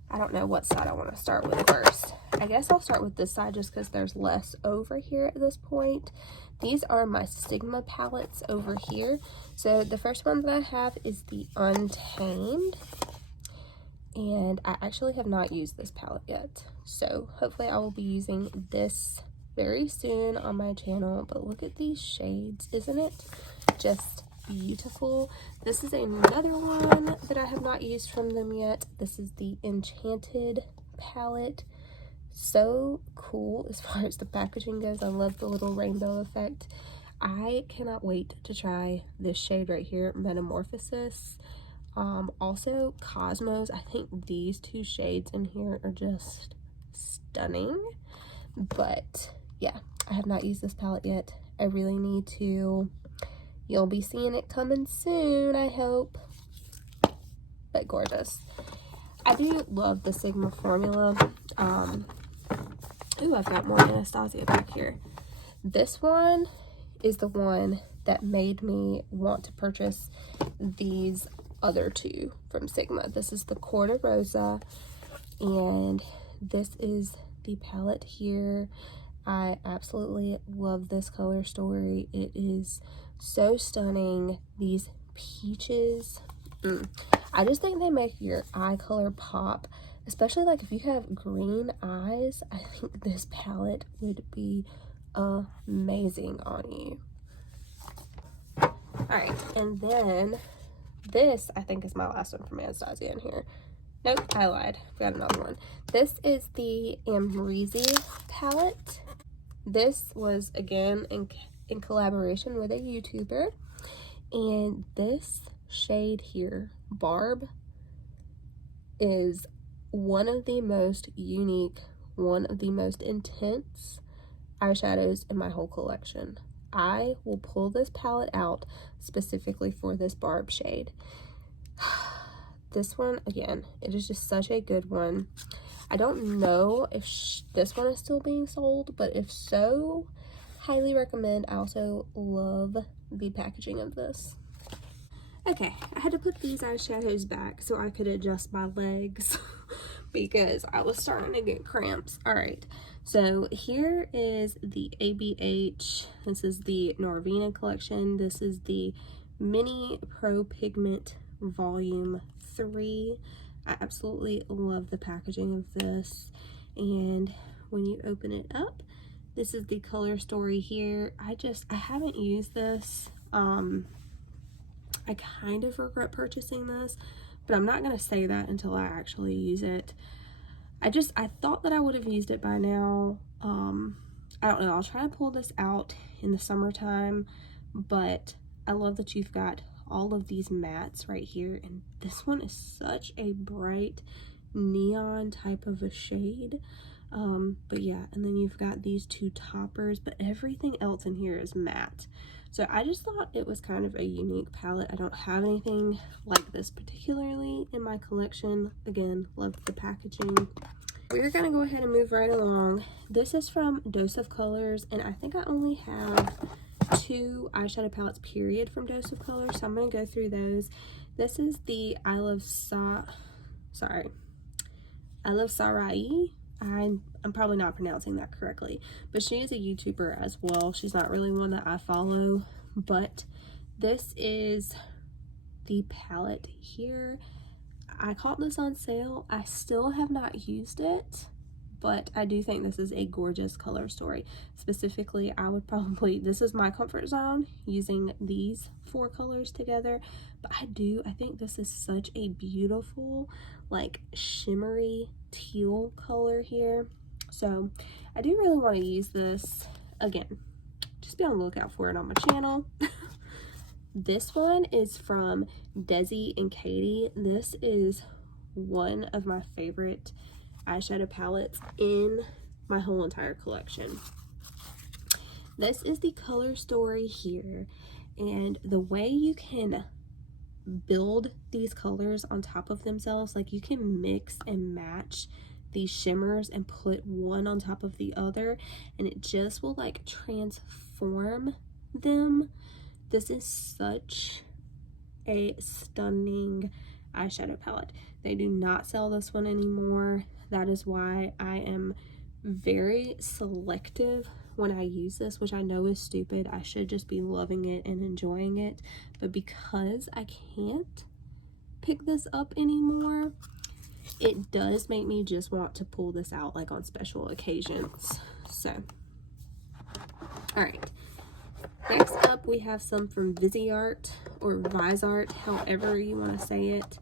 I don't know what side I want to start with first. I guess I'll start with this side just because there's less over here at this point. These are my Sigma palettes over here. So the first one that I have is the Untamed. And I actually have not used this palette yet. So hopefully I will be using this very soon on my channel. But look at these shades. Isn't it just beautiful? This is another one that I have not used from them yet. This is the Enchanted Palette. So cool as far as the packaging goes. I love the little rainbow effect. I cannot wait to try this shade right here, Metamorphosis. Also Cosmos. I think these two shades in here are just stunning. But yeah, I have not used this palette yet. I really need to. You'll be seeing it coming soon, I hope. But gorgeous. I do love the Sigma formula. Ooh, I've got more Anastasia back here. This one is the one that made me want to purchase these other two from Sigma. This is the Corda Rosa, and this is the palette here. I absolutely love this color story. It is so stunning. These peaches, I just think they make your eye color pop, especially like if you have green eyes. I think this palette would be amazing on you. All right, and then this I think is my last one from Anastasia in here. Nope, I lied. Got another one. This is the Ambreezy palette. This was again in collaboration with a YouTuber, and this shade here, Barb, is one of the most unique, one of the most intense eyeshadows in my whole collection. I will pull this palette out specifically for this Barb shade. This one, again, it is just such a good one. I don't know if this one is still being sold, but if so, highly recommend. I also love the packaging of this. Okay, I had to put these eyeshadows back so I could adjust my legs because I was starting to get cramps. All right, so here is the ABH. This is the Norvina collection. This is the Mini Pro Pigment Volume 3. I absolutely love the packaging of this, and when you open it up, this is the color story here. I haven't used this. I kind of regret purchasing this, but I'm not going to say that until I actually use it. I thought that I would have used it by now. I don't know. I'll try to pull this out in the summertime, but I love that you've got all of these mattes right here, and this one is such a bright neon type of a shade. But yeah, and then you've got these two toppers, but everything else in here is matte. So I just thought it was kind of a unique palette. I don't have anything like this particularly in my collection. Again, love the packaging. We're gonna go ahead and move right along. This is from Dose of Colors, and I think I only have 2 eyeshadow palettes period from Dose of Colors, so I'm gonna go through those. This is the I Love Sarai. I'm probably not pronouncing that correctly, but she is a YouTuber as well. She's not really one that I follow, but this is the palette here. I caught this on sale. I still have not used it, but I do think this is a gorgeous color story. Specifically, this is my comfort zone, using these 4 colors together, but I think this is such a beautiful, like, shimmery teal color here. So I do really want to use this. Again, just be on the lookout for it on my channel. This one is from Desi and Katie. This is one of my favorite eyeshadow palettes in my whole entire collection. This is the color story here, and the way you can build these colors on top of themselves, like you can mix and match these shimmers and put one on top of the other, and it just will like transform them. This is such a stunning eyeshadow palette. They do not sell this one anymore. That is why I am very selective when I use this, which I know is stupid. I should just be loving it and enjoying it, but because I can't pick this up anymore, it does make me just want to pull this out like on special occasions. So, all right. Next up, we have some from Viseart or Viseart, however you want to say it.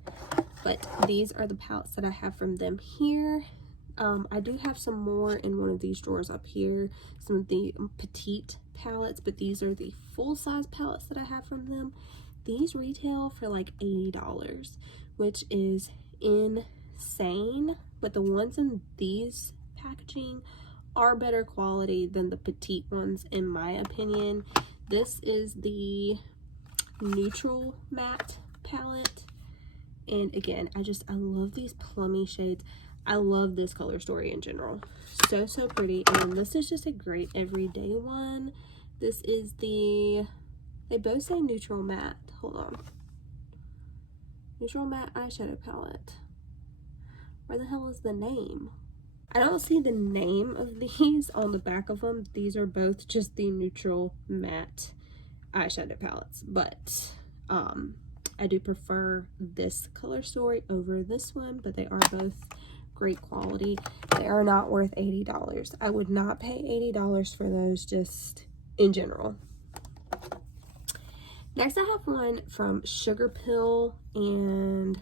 But these are the palettes that I have from them here. I do have some more in one of these drawers up here, some of the petite palettes, but these are the full-size palettes that I have from them. These retail for like $80, which is insane, but the ones in these packaging are better quality than the petite ones in my opinion. This is the Neutral Matte palette, and again, I love these plummy shades. I love this color story in general. So pretty, and this is just a great everyday one. This is the They both say neutral matte. Hold on. Neutral matte eyeshadow palette. Where the hell is the name? I don't see the name of these on the back of them. These are both just the neutral matte eyeshadow palettes, but I do prefer this color story over this one, but they are both great quality. They are not worth $80. I would not pay $80 for those just in general. Next, I have one from Sugar Pill, and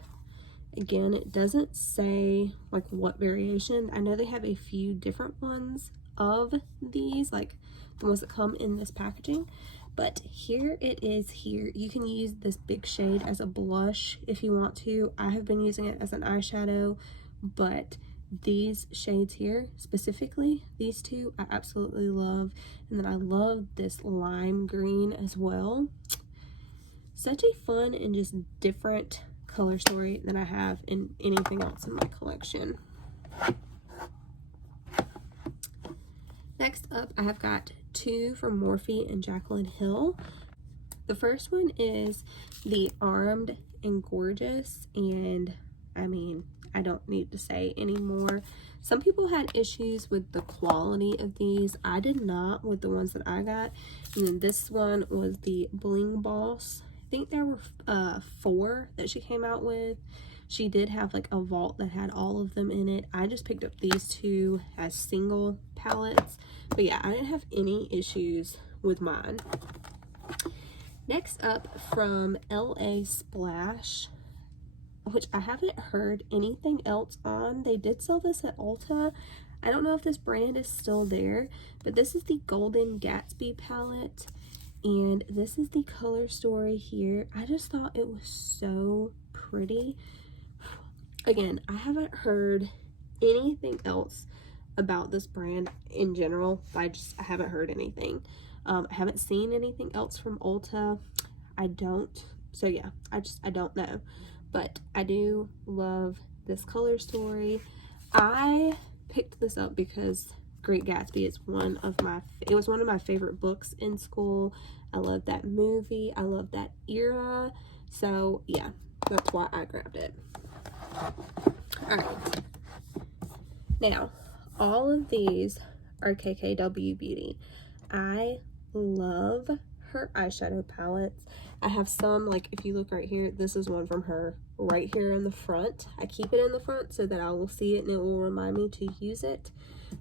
again, it doesn't say like what variation. I know they have a few different ones of these, like the ones that come in this packaging, but here it is. Here you can use this big shade as a blush if you want to. I have been using it as an eyeshadow, but these shades here, specifically these two, I absolutely love. And then I love this lime green as well. Such a fun and just different color story than I have in anything else in my collection. Next up, I have got two from Morphe and Jaclyn Hill. The first one is the Armed and Gorgeous, and I mean, I don't need to say anymore. Some people had issues with the quality of these. I did not with the ones that I got. And then this one was the Bling Boss. I think there were 4 that she came out with. She did have like a vault that had all of them in it. I just picked up these two as single palettes. But yeah, I didn't have any issues with mine. Next up, from LA Splash, which I haven't heard anything else on. They did sell this at Ulta. I don't know if this brand is still there, but this is the Golden Gatsby palette. And this is the color story here. I just thought it was so pretty. Again, I haven't heard anything else about this brand in general. I haven't heard anything. I haven't seen anything else from Ulta. So yeah, I don't know. But I do love this color story. I picked this up because Great Gatsby is it was one of my favorite books in school. I love that movie. I love that era. So yeah, that's why I grabbed it. Alright. Now, all of these are Kkkw Beauty. I love her eyeshadow palettes. I have some, like if you look right here, this is one from her right here in the front. I keep it in the front so that I will see it and it will remind me to use it.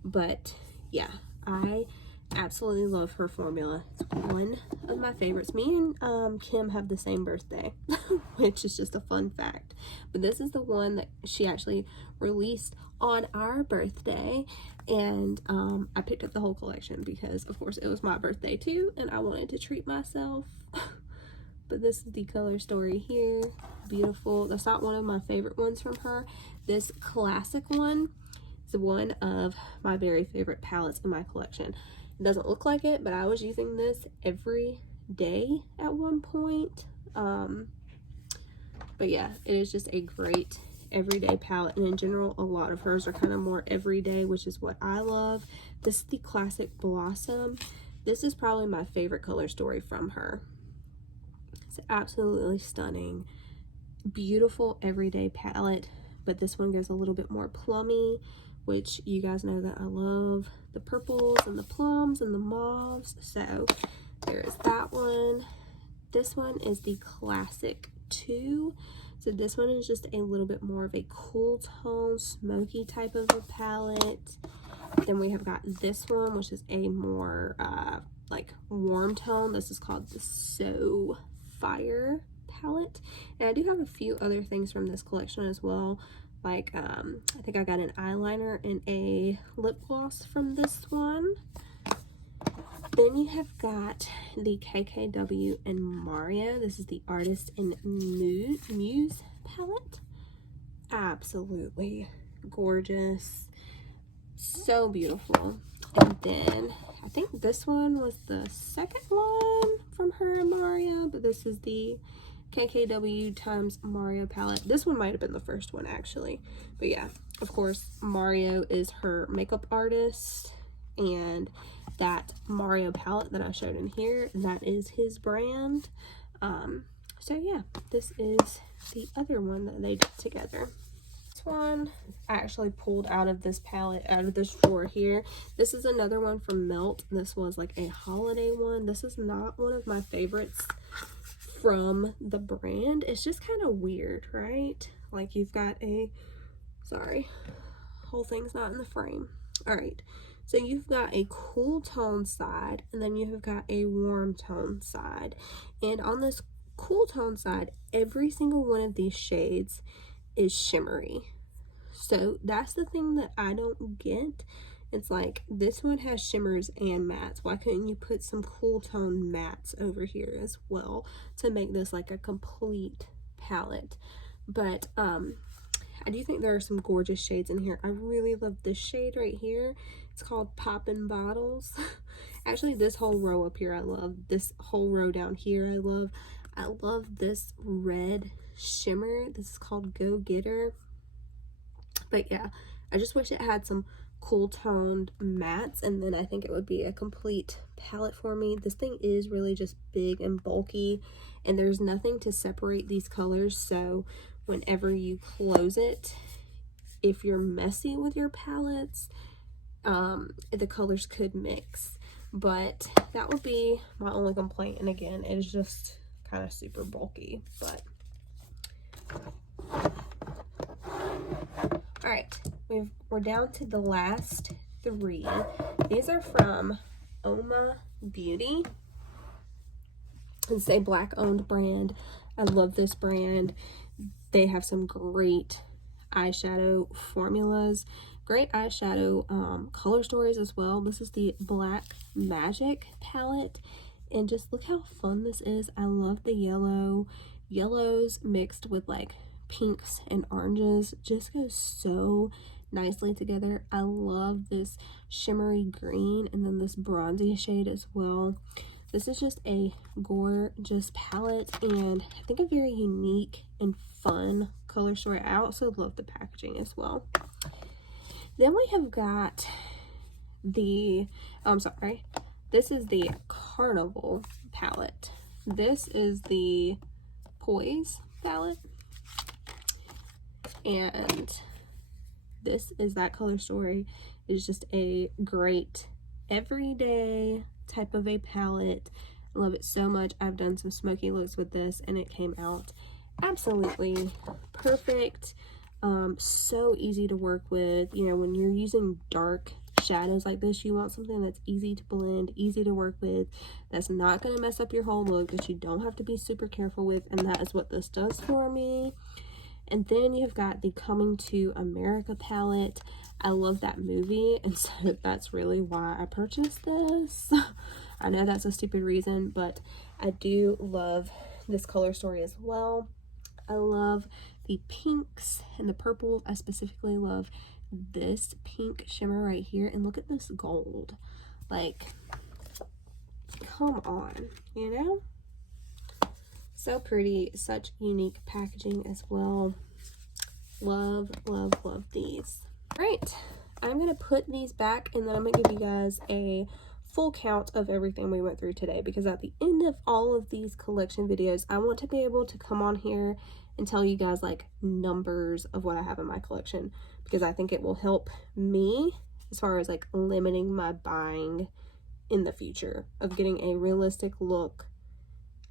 But yeah, I absolutely love her formula. It's one of my favorites. Me and Kim have the same birthday, which is just a fun fact. But this is the one that she actually released on our birthday, and I picked up the whole collection because of course it was my birthday too and I wanted to treat myself. But this is the color story here. Beautiful. That's not one of my favorite ones from her. This classic one is one of my very favorite palettes in my collection. It doesn't look like it, but I was using this every day at one point. But yeah, it is just a great everyday palette, and in general a lot of hers are kind of more everyday, which is what I love. This is the classic Blossom. This is probably my favorite color story from her. It's absolutely stunning, beautiful everyday palette, but this one goes a little bit more plummy, which you guys know that I love the purples and the plums and the mauves. So there is that one. This one is the Classic 2. So this one is just a little bit more of a cool tone, smoky type of a palette. Then we have got this one, which is a more like warm tone. This is called the So Fire palette. And I do have a few other things from this collection as well. Like I think I got an eyeliner and a lip gloss from this one. Then you have got the Kkkw and Mario. This is the Artist in Muse palette. Absolutely gorgeous. So beautiful. And then I think this one was the second one from her and Mario, but this is the Kkkw times Mario palette. This one might have been the first one actually. But yeah, of course, Mario is her makeup artist, and that Mario palette that I showed in here. That is his brand. So yeah, this is the other one that they did together. This one I actually pulled out of this palette, out of this drawer here. This is another one from Melt. This was like a holiday one. This is not one of my favorites from the brand. It's just kind of weird, right? Like you've got a, sorry, whole thing's not in the frame. All right, so you've got a cool tone side, and then you have got a warm tone side. And on this cool tone side, every single one of these shades is shimmery. So that's the thing that I don't get. It's like this one has shimmers and mattes. Why couldn't you put some cool tone mattes over here as well to make this like a complete palette? But I do think there are some gorgeous shades in here. I really love this shade right here. It's called Poppin' Bottles. Actually, this whole row up here I love. This whole row down here I love. I love this red shimmer. This is called Go Getter. But yeah, I just wish it had some cool toned mattes, and then I think it would be a complete palette for me. This thing is really just big and bulky, and there's nothing to separate these colors, so whenever you close it, if you're messy with your palettes, the colors could mix. But that would be my only complaint, and again, it is just kind of super bulky. But all right, we're down to the last three. These are from Kkkw Beauty. It's a black owned brand. I love this brand. They have some great eyeshadow formulas, great eyeshadow color stories as well. This is the Black Magic palette, and just look how fun this is. I love the yellows mixed with like pinks and oranges, just goes so nicely together. I love this shimmery green and then this bronzy shade as well. This is just a gorgeous palette, and I think a very unique and fun color story. I also love the packaging as well. Then we have got the, oh, I'm sorry, this is the Carnival palette. This is the Poise palette, and this is that color story. It's just a great everyday type of a palette. I love it so much. I've done some smoky looks with this, and it came out absolutely perfect. So easy to work with. You know, when you're using dark shadows like this, you want something that's easy to blend, easy to work with, that's not going to mess up your whole look, that you don't have to be super careful with, and that is what this does for me. And then you've got the Coming to America palette. I love that movie, and so that's really why I purchased this. I know that's a stupid reason, but I do love this color story as well. I love the pinks and the purples. I specifically love this pink shimmer right here, and look at this gold. Like, come on, you know? So pretty, such unique packaging as well. Love, love, love these. Right, I'm gonna put these back, and then I'm gonna give you guys a full count of everything we went through today, because at the end of all of these collection videos, I want to be able to come on here and tell you guys like numbers of what I have in my collection, because I think it will help me as far as like limiting my buying in the future, of getting a realistic look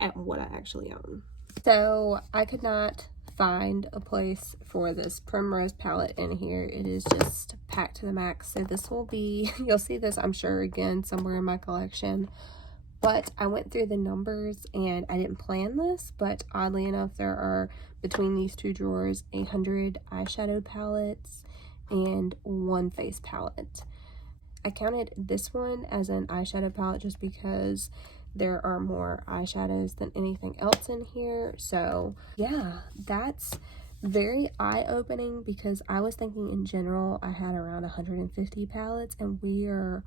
at what I actually own. So I could not find a place for this Primrose palette in here. It is just packed to the max. So this will be, you'll see this I'm sure again somewhere in my collection. But I went through the numbers, and I didn't plan this, but oddly enough, there are, between these two drawers, 100 eyeshadow palettes and 1 face palette. I counted this one as an eyeshadow palette just because there are more eyeshadows than anything else in here. So yeah, that's very eye-opening, because I was thinking in general I had around 150 palettes, and we are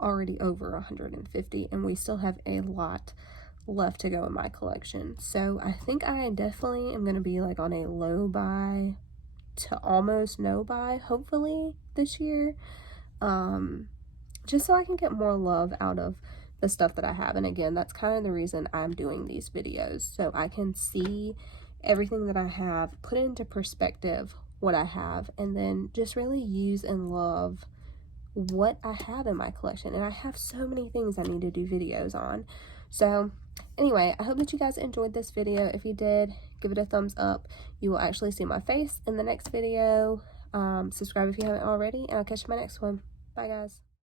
already over 150, and we still have a lot left to go in my collection. So I think I definitely am going to be like on a low buy to almost no buy, hopefully, this year. just so I can get more love out of the stuff that I have. And again, that's kind of the reason I'm doing these videos, so I can see everything that I have, put it into perspective, what I have, and then just really use and love what I have in my collection. And I have so many things I need to do videos on. So anyway, I hope that you guys enjoyed this video. If you did, give it a thumbs up. You will actually see my face in the next video. Subscribe if you haven't already, and I'll catch you in my next one. Bye guys.